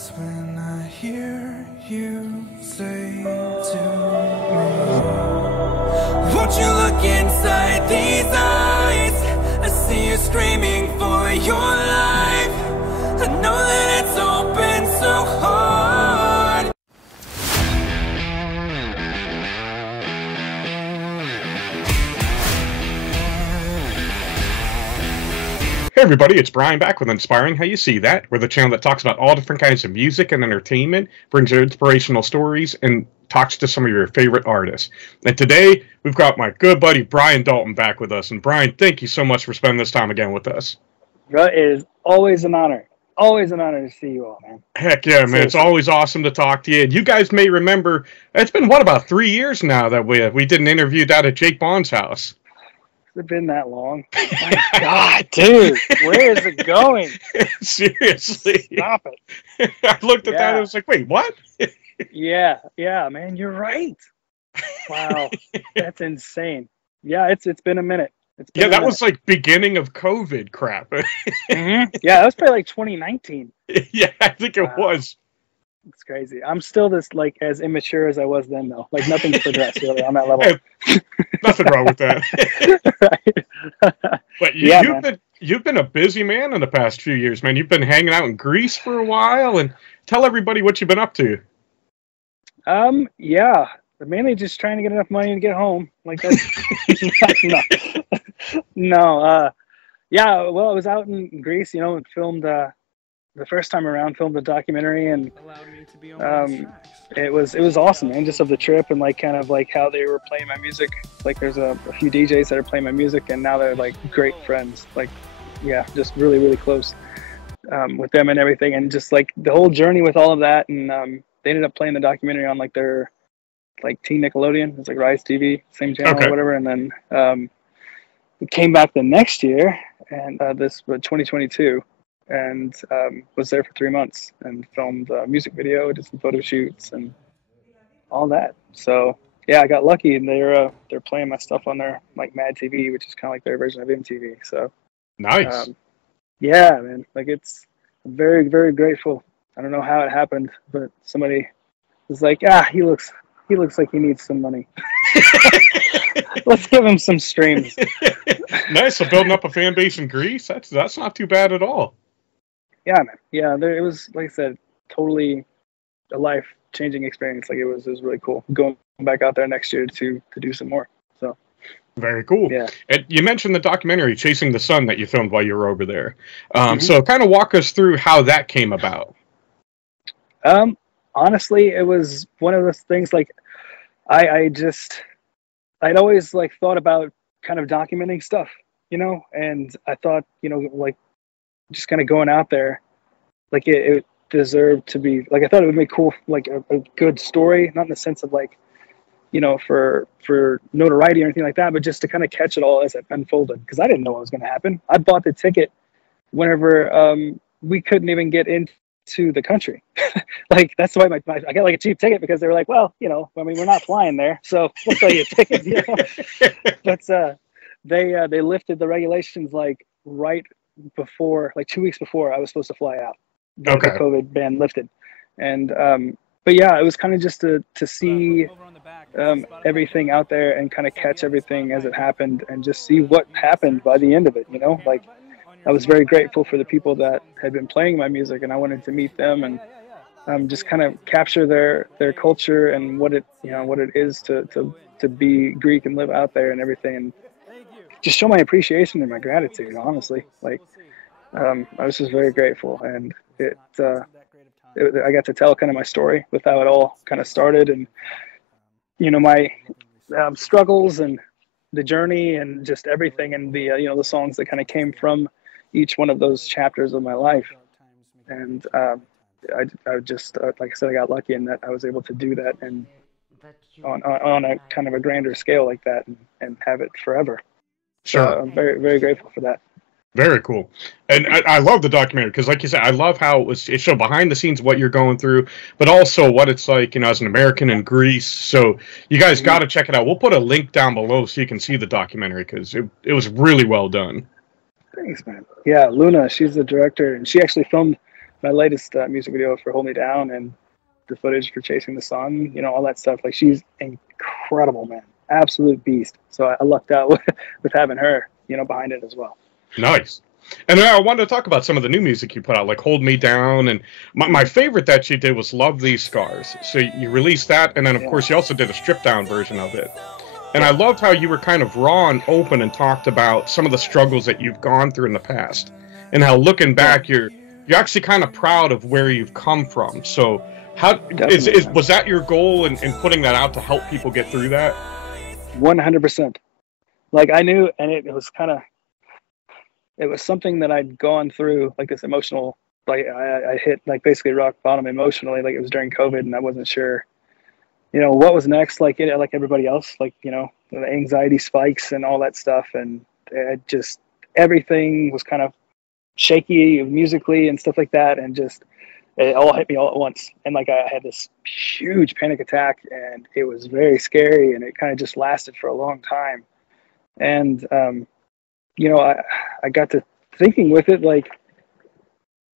hurts when I hear you say to me, won't you look inside these eyes? I see you screaming for your life. I know that it's all been so hard. Hey everybody, it's Brian back with Inspiring How You See That. We're the channel that talks about all different kinds of music and entertainment, brings you inspirational stories, and talks to some of your favorite artists. And today, we've got my good buddy Brian Dalton back with us. And Brian, thank you so much for spending this time again with us. It is always an honor. Always an honor to see you all, man. Heck yeah, man. Seriously. It's always awesome to talk to you. You guys may remember, it's been, about 3 years now that we did an interview down at Jake Bond's house. Has it been that long? My God, dude, where is it going? Seriously. Stop it. I looked at that and I was like, wait, what? Yeah, man, you're right. Wow, that's insane. Yeah, it's been a minute. That was like beginning of COVID crap. Yeah, that was probably like 2019. Yeah, I think it was. It's crazy. I'm still like as immature as I was then, though. Like nothing's progressed really on that level. Hey, nothing wrong with that. Right. But you've been a busy man in the past few years, man. You've been hanging out in Greece for a while, and tell everybody what you've been up to. Yeah, mainly just trying to get enough money to get home. Like that's no. Yeah. Well, I was out in Greece, and filmed. The first time around, filmed a documentary, and it was awesome, man. Just of the trip and like kind of like how they were playing my music. Like there's a few DJs that are playing my music, and now they're like great friends. Like, yeah, just really really close with them and everything, and just like the whole journey with all of that. And they ended up playing the documentary on like their like Teen Nickelodeon. It's like Rise TV, same channel or whatever. And then we came back the next year, and this was 2022. And was there for 3 months and filmed a music video, did some photo shoots and all that. So yeah, I got lucky, and they're playing my stuff on their like Mad TV, which is kind of like their version of MTV. So nice. Yeah, man. Like I'm very very grateful. I don't know how it happened, but somebody was like, he looks like he needs some money. Let's give him some streams. Nice. So building up a fan base in Greece, that's not too bad at all. Yeah, man. Yeah, it was, like I said, totally a life-changing experience. Like it was really cool. Going back out there next year to do some more. So very cool. Yeah. And you mentioned the documentary Chasing the Sun that you filmed while you were over there. So kind of walk us through how that came about. Honestly, it was one of those things. Like I'd always like thought about kind of documenting stuff, and I thought, like just kind of going out there, like it deserved to be, like I thought it would make cool, like a good story, not in the sense of like, for notoriety or anything like that, but just to kind of catch it all as it unfolded, because I didn't know what was going to happen. I bought the ticket whenever we couldn't even get into the country. Like that's why I got like a cheap ticket, because they were like, well, I mean, we're not flying there, so we'll sell you a ticket. But they lifted the regulations like right before, like 2 weeks before I was supposed to fly out. The COVID ban lifted, and but yeah, it was kind of just to see everything out there and kind of catch everything as it happened, and just see what happened by the end of it. Like I was very grateful for the people that had been playing my music, and I wanted to meet them and just kind of capture their culture and what it is to be Greek and live out there and everything, and just show my appreciation and my gratitude. Honestly, like I was just very grateful, and I got to tell kind of my story with how it all kind of started, and my struggles and the journey and just everything, and the the songs that kind of came from each one of those chapters of my life. And I just like I said, I got lucky in that I was able to do that, and on a kind of a grander scale like that, and have it forever. Sure. So I'm very very grateful for that. Very cool. And I love the documentary because, like you said, I love how it showed behind the scenes what you're going through, but also what it's like, as an American in Greece. So you guys got to check it out. We'll put a link down below so you can see the documentary, because it was really well done. Thanks, man. Yeah, Luna, she's the director, and she actually filmed my latest music video for Hold Me Down and the footage for Chasing the Sun, you know, all that stuff. Like, she's incredible, man. Absolute beast. So I lucked out with having her, you know, behind it as well. Nice. And I wanted to talk about some of the new music you put out, like Hold Me Down. And my favorite that you did was Love These Scars. So you released that, and then, of course, you also did a stripped-down version of it. And I loved how you were kind of raw and open and talked about some of the struggles that you've gone through in the past. And how, looking back, you're actually kind of proud of where you've come from. So was that your goal in putting that out, to help people get through that? 100%. Like, I knew, and it was kind of, it was something that I'd gone through, like this emotional, like I hit like basically rock bottom emotionally. Like, it was during COVID, and I wasn't sure, you know, what was next. Like, like everybody else, like, you know, the anxiety spikes and all that stuff. And it just, everything was kind of shaky musically and stuff like that. And just, it all hit me all at once. And like, I had this huge panic attack, and it was very scary, and it kind of just lasted for a long time. And, you know, I got to thinking with it, like,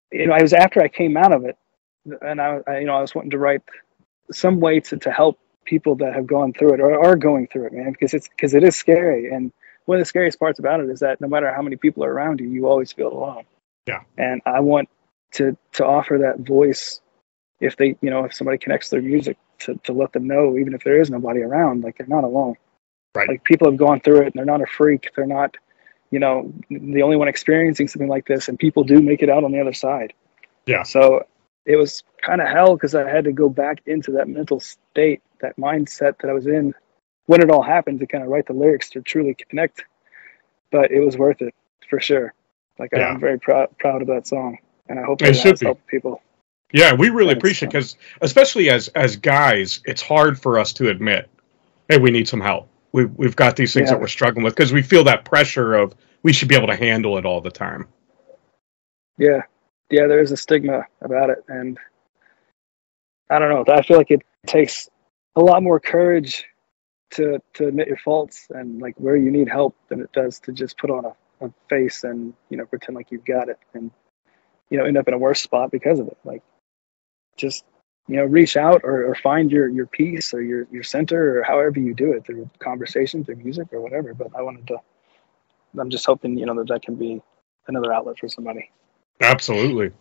you know, it was after I came out of it, and I you know, I was wanting to write some way to help people that have gone through it or are going through it, man, because it is scary. And one of the scariest parts about it is that no matter how many people are around you, you always feel alone. Yeah. And I want to offer that voice, if they, you know, if somebody connects their music, to let them know, even if there is nobody around, like, they're not alone. Right. Like, people have gone through it, and they're not a freak. They're not, you know, the only one experiencing something like this, and people do make it out on the other side. Yeah. So it was kind of hell, because I had to go back into that mental state, that mindset that I was in when it all happened, to kind of write the lyrics to truly connect. But it was worth it, for sure. Like, I'm very proud of that song, and I hope it has helped people. Yeah, we really appreciate it, because especially as guys, it's hard for us to admit, hey, we need some help. We've got these things that we're struggling with, because we feel that pressure of we should be able to handle it all the time. Yeah, there is a stigma about it, and I don't know. I feel like it takes a lot more courage to admit your faults and, like, where you need help, than it does to just put on a face and, you know, pretend like you've got it, and, you know, end up in a worse spot because of it. Like, just, you know, reach out or find your peace or your center, or however you do it, through conversation, through music, or whatever. But I'm just hoping, you know, that can be another outlet for somebody. Absolutely.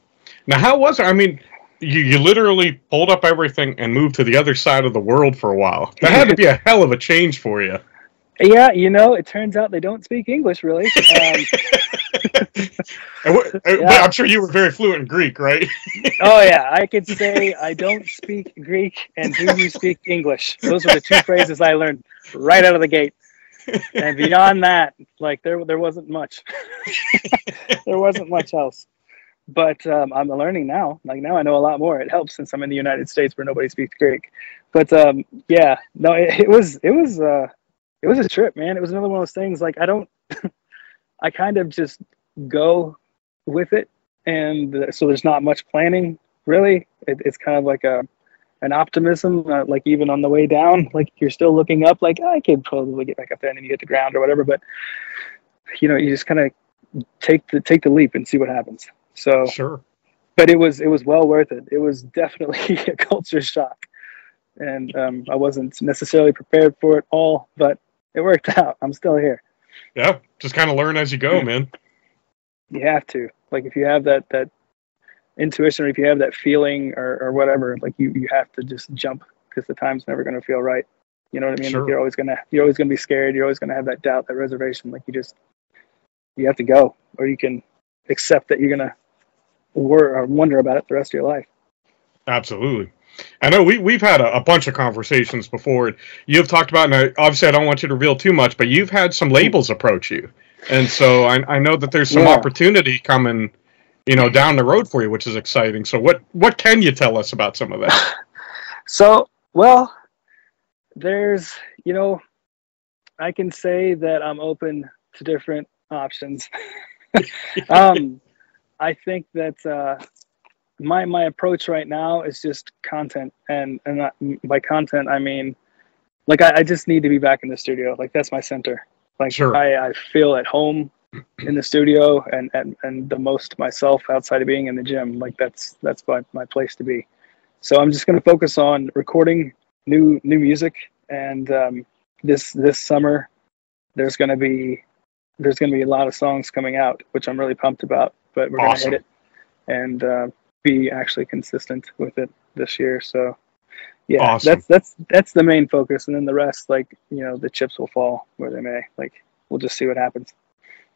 Now, how was it? I mean, you literally pulled up everything and moved to the other side of the world for a while. That had to be a hell of a change for you. Yeah, you know, it turns out they don't speak English, really. I'm sure you were very fluent in Greek, right? Oh, yeah. I could say I don't speak Greek, and do you speak English? Those were the two phrases I learned right out of the gate. And beyond that, like, there wasn't much. There wasn't much else. But I'm learning now. Like, now I know a lot more. It helps since I'm in the United States where nobody speaks Greek. But yeah, no, it was a trip, man. It was another one of those things. Like, I kind of just go with it, and so there's not much planning, really. It's kind of like an optimism. Like, even on the way down, like, you're still looking up, like, I could probably get back up there, and then you hit the ground or whatever. But, you know, you just kind of take the leap and see what happens. So sure. But it was well worth it. It was definitely a culture shock, and I wasn't necessarily prepared for it all, but it worked out. I'm still here. Yeah, just kind of learn as you go, man. You have to. Like, if you have that intuition, or if you have that feeling, or whatever, like, you have to just jump, because the time's never going to feel right. You know what I mean? Sure. Like, you're always gonna be scared. You're always gonna have that doubt, that reservation. Like, you have to go, or you can accept that you're gonna wonder about it the rest of your life. Absolutely. I know we've had a bunch of conversations before. You've talked about, and obviously I don't want you to reveal too much, but you've had some labels approach you. And so I know that there's some opportunity coming, you know, down the road for you, which is exciting. So what can you tell us about some of that? So, well, there's, you know, I can say that I'm open to different options. I think that my approach right now is just content, and by content I mean, like, I just need to be back in the studio. Like, that's my center. Like, sure. I feel at home in the studio and the most myself outside of being in the gym. Like that's my place to be. So I'm just going to focus on recording new music, and this summer there's going to be a lot of songs coming out, which I'm really pumped about. But we're going to hit it and be actually consistent with it this year. So yeah, that's the main focus, and then the rest, like, you know, the chips will fall where they may. Like, we'll just see what happens.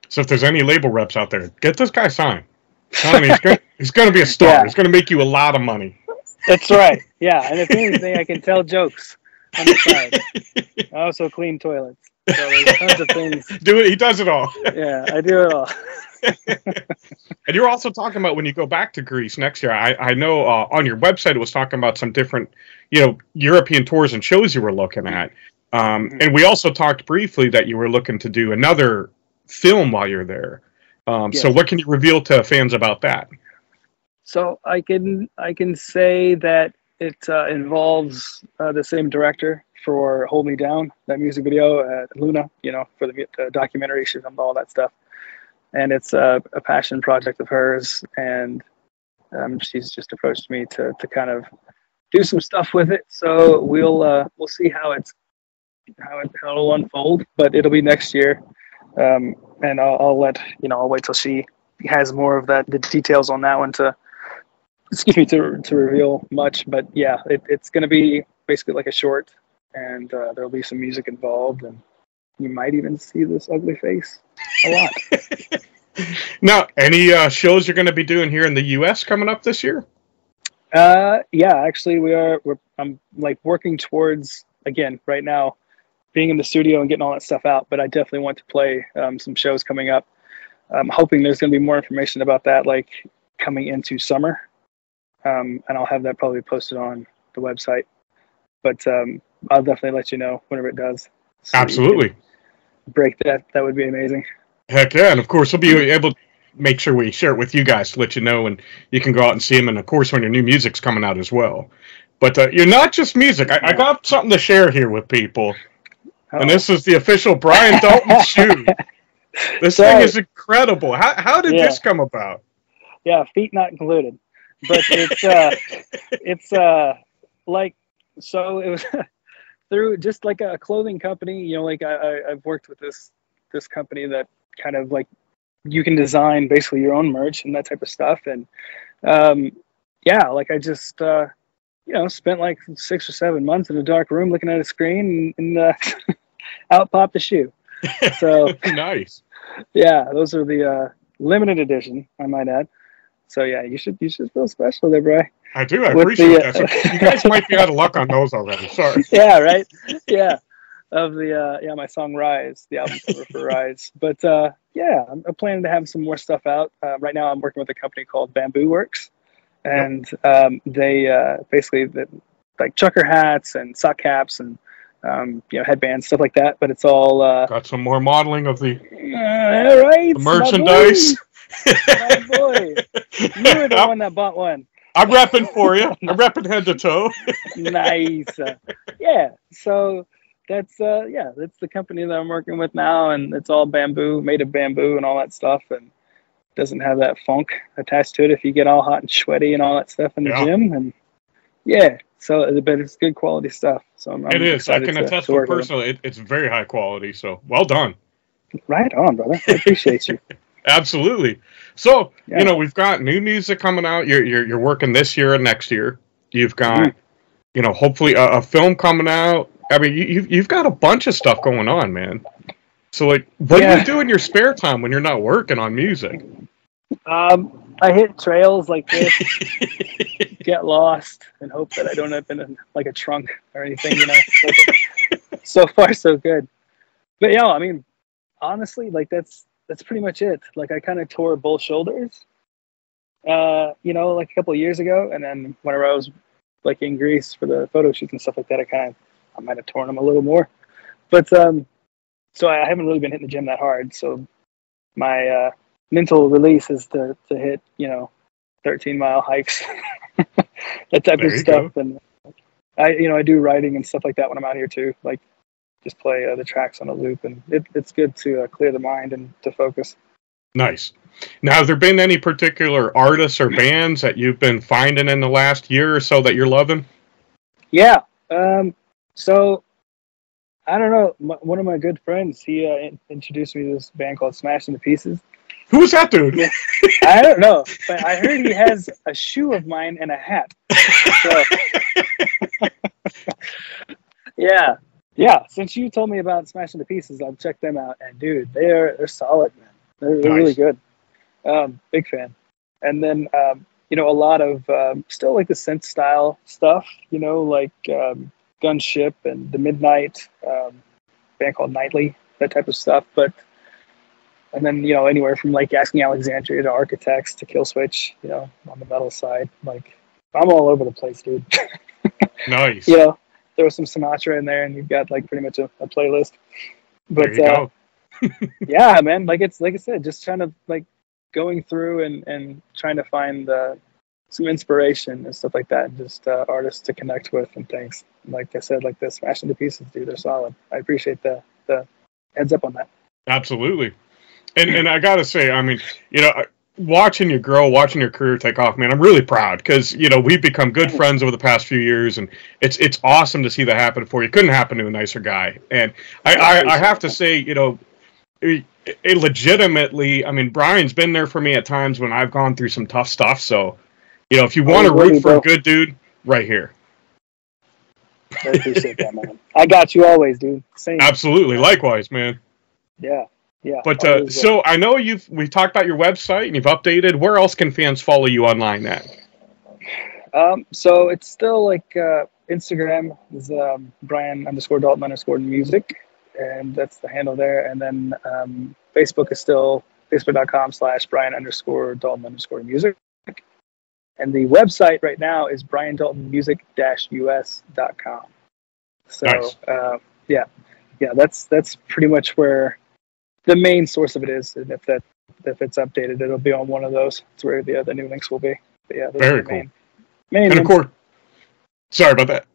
So if there's any label reps out there, get this guy signed. He's going to be a star. Yeah. He's going to make you a lot of money. That's right. Yeah, and if anything, I can tell jokes on the side. I also clean toilets. So there's tons of things. He does it all. Yeah, I do it all. And you're also talking about when you go back to Greece next year. I know on your website it was talking about some different, you know, European tours and shows you were looking at. And we also talked briefly that you were looking to do another film while you're there. Yes. So what can you reveal to fans about that? So I can say that it involves the same director for Hold Me Down, that music video, Luna, you know, for the documentary. She filmed all that stuff. And it's a passion project of hers. And she's just approached me to kind of do some stuff with it. So we'll see how it'll unfold, but it'll be next year. And I'll let, you know, I'll wait till she has more of the details on that one to reveal much. But yeah, it's going to be basically like a short, and there'll be some music involved, and you might even see this ugly face a lot. Now, any shows you're going to be doing here in the U.S. coming up this year? Yeah, actually I'm like working towards, again, right now, being in the studio and getting all that stuff out, but I definitely want to play some shows coming up. I'm hoping there's going to be more information about that, like coming into summer. And I'll have that probably posted on the website, but I'll definitely let you know whenever it does. So absolutely. Break that. That would be amazing. Heck yeah. And of course, we'll be able to make sure we share it with you guys to let you know, and you can go out and see them. And of course, when your new music's coming out as well. But you're not just music. I got something to share here with people. Uh-oh. And this is the official Brian Dalton shoe. This thing is incredible. How did this come about? Yeah, feet not included. But it's like, so it was through just like a clothing company, you know, like I've worked with this company that kind of like, you can design basically your own merch and that type of stuff. And yeah, like I just you know, spent like 6 or 7 months in a dark room looking at a screen, and out popped the shoe. So nice. Yeah, those are the limited edition, I might add. So yeah, you should feel special there, Bri. I do. I appreciate that. So you guys might be out of luck on those already. Sorry. Yeah. Right. Yeah. Of the my song Rise, the album cover for Rise. But yeah, I'm planning to have some more stuff out. Right now, I'm working with a company called Bamboo Works, and they basically like trucker hats and sock caps and you know, headbands, stuff like that. But it's all got some more modeling of the right, the merchandise. My boy, you were the one that bought one. I'm repping for you. I'm repping head to toe. Nice. Yeah. So that's the company that I'm working with now, and it's all bamboo, made of bamboo and all that stuff, and doesn't have that funk attached to it if you get all hot and sweaty and all that stuff in the gym. And yeah, so but it's good quality stuff. So I'm it is. I can attest for personally. It's very high quality. So well done. Right on, brother. I appreciate you. Absolutely. So you know, we've got new music coming out. You're working this year and next year. You've got you know, hopefully a film coming out. I mean, you've got a bunch of stuff going on, man. So like, what do you do in your spare time when you're not working on music? I hit trails like this, get lost, and hope that I don't end up in like a trunk or anything. You know, so far so good. But yeah, I mean, honestly, like that's pretty much it. Like I kind of tore both shoulders, you know, like a couple of years ago, and then whenever I was like in Greece for the photo shoots and stuff like that, I might have torn them a little more. But so I haven't really been hitting the gym that hard. So my mental release is to hit, you know, 13-mile hikes, that type of stuff. Go. And I do writing and stuff like that when I'm out here too. Like just play the tracks on a loop, and it's good to clear the mind and to focus. Nice. Now, have there been any particular artists or bands that you've been finding in the last year or so that you're loving? Yeah. So I don't know. One of my good friends, he introduced me to this band called Smash Into Pieces. Who was that dude? Yeah. I don't know, but I heard he has a shoe of mine and a hat. So, yeah. Since you told me about Smash Into Pieces, I'll check them out. And dude, they're solid, man. They're Nice. really good. Big fan. And then a lot of still like the synth style stuff. Like Gunship and The Midnight, band called Nightly, that type of stuff. And then, anywhere from like Asking Alexandria to Architects to Killswitch, on the metal side. Like, I'm all over the place, dude. Nice. Throw some Sinatra in there and you've got like pretty much a playlist. But There you go. yeah, man, like it's like I said, just trying to like going through and trying to find some inspiration and stuff like that, and just artists to connect with and things. Like I said, like the Smash Into Pieces, dude, they're solid. I appreciate the heads up on that. Absolutely. And I gotta say, I mean, watching you grow, watching your career take off, man, I'm really proud because we've become good friends over the past few years, and it's awesome to see that happen for you. It couldn't happen to a nicer guy. And I have to say, it legitimately, I mean, Brian's been there for me at times when I've gone through some tough stuff. So, if you want to root for a good dude, right here. I appreciate that, man. I got you always, dude. Same. Absolutely. Likewise, man. Yeah. But so I know we talked about your website and you've updated. Where else can fans follow you online at? So it's still like Instagram is Brian_Dalton_music, and that's the handle there. And then Facebook is still facebook.com/Brian_Dalton_music. And the website right now is briandaltonmusic-us.com. So Nice. That's pretty much where the main source of it is. And if it's updated, it'll be on one of those. It's where the new links will be. But yeah, Very cool. Main And of ones. course, sorry about that.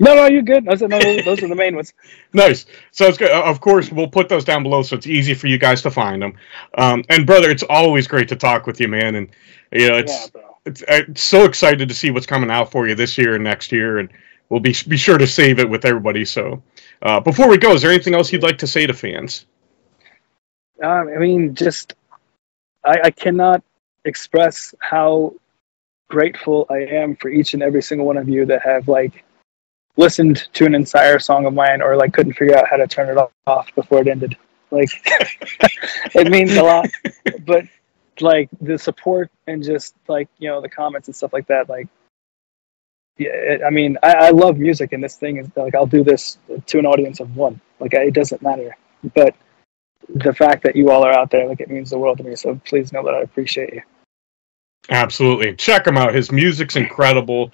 No, you're good. Those are the main ones. Nice. So it's good. Of course, we'll put those down below so it's easy for you guys to find them. And brother, it's always great to talk with you, man. And I'm so excited to see what's coming out for you this year and next year, and we'll be sure to save it with everybody. So before we go, is there anything else you'd like to say to fans? I mean, just I cannot express how grateful I am for each and every single one of you that have like listened to an entire song of mine or like couldn't figure out how to turn it off before it ended. Like it means a lot. But like the support and just like the comments and stuff like that, like I mean I love music, and this thing is like I'll do this to an audience of one. Like it doesn't matter. But the fact that you all are out there, like it means the world to me. So please know that I appreciate you. Absolutely. Check him out. His music's incredible.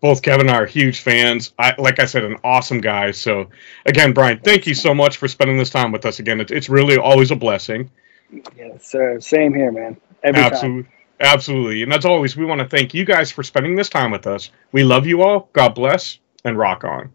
Both Kevin and I are huge fans. Like I said, an awesome guy. So, again, Brian, thank you so much for spending this time with us again. It's really always a blessing. Yes, sir. Same here, man. Every time. Absolutely. And as always, we want to thank you guys for spending this time with us. We love you all. God bless, and rock on.